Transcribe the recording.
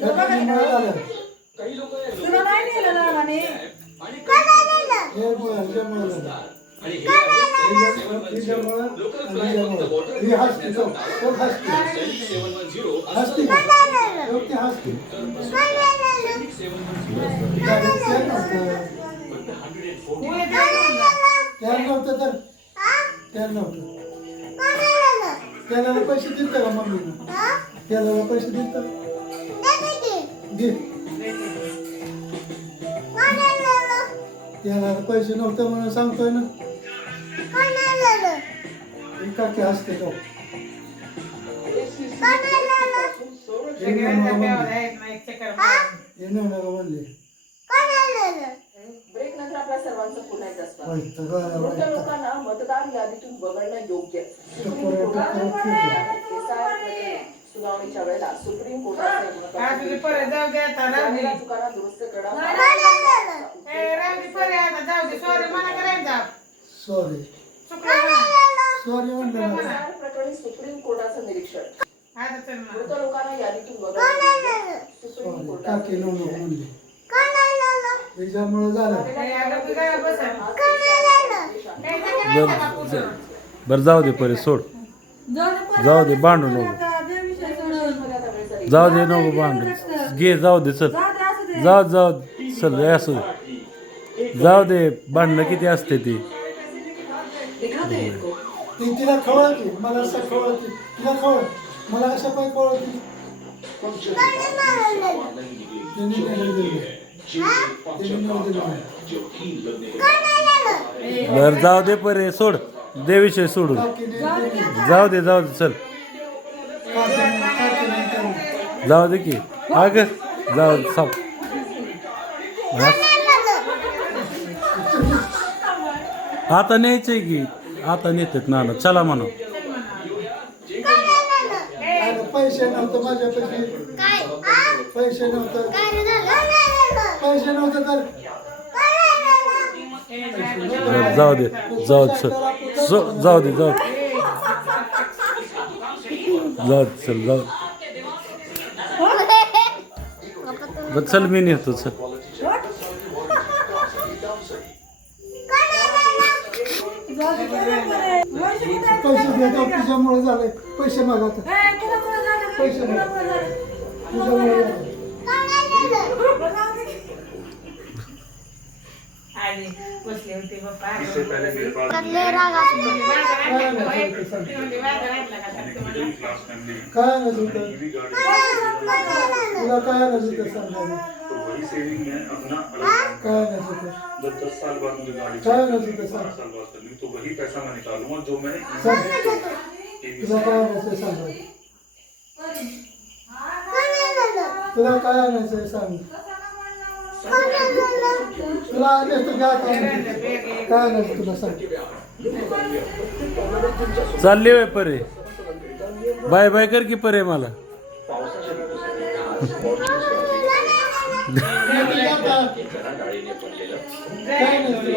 त्याच्यामुळे झालं. तुला नाही नेलं ना म्हणे. हे ह्याच्यामुळे झालं. हिच्यामुळं आणि हिच्यामुळं. ही हसती तो. तो हसती. हसती का? ती हसती. त्याला नव्हतं तर त्याला नव्हतं. त्याला पैसे दिलते का मम्मीनं? त्याला पैसे दिलते? दे. त्याला पैसे नव्हते म्हणून सांगतोय ना. काकी हसते तो. ब्रेक नंतर आपल्या सर्वांचं पुन्हा एकदा स्वागत. मृत लोकांना मतदार यादीतून वगळणं योग्य. सुनावणीच्या वेळेला सुप्रीम कोर्टाचे चुकाना दुरुस्त सॉरी प्रकरणी सुप्रीम कोर्टाचं निरीक्षण. मृत लोकांना यादीतून वगळणं सुप्रीम काकी नको कोर्टाचं म्हणली. त्याच्यामुळे झालं. बरं जाऊ दे परे सोड. जाऊ दे भांडू नको. जाऊ दे नको भांडू. घे जाऊ दे चल. जाऊ चल असू दे. जाऊ दे भांडणं किती असते ती. तिला खवळती मला असं खवळती. तिला खवळ मला अशा पाय खवळती. बर जाऊ दे परे सोड. दे विषय सोडून. जाऊ दे चल. जाऊ दे की अग जाऊ साप. आता न्यायचंय की आता नेतात ना चला म्हणा. पैसे नव्हतं माझ्यापाशी. पैसे नव्हतं तर जाऊ दे चल. जाऊ दे चल. चल मी नेतो चल. पैसे देतो तुझ्यामुळे झालंय. पैसे मागवतात. पैसे तुझ्यामुळे बसले होते पप्पा. काय नसतं तुला काय नसतं सांगायला. काय नसतं काय नसतं सांग. तुला काय नसतं सांगायला. तुला काय नसतं सांग. तुला नसतं काय नसतं तुला सांग. चालली होय परे. बाय बाय कर की परे मला. काय नसतं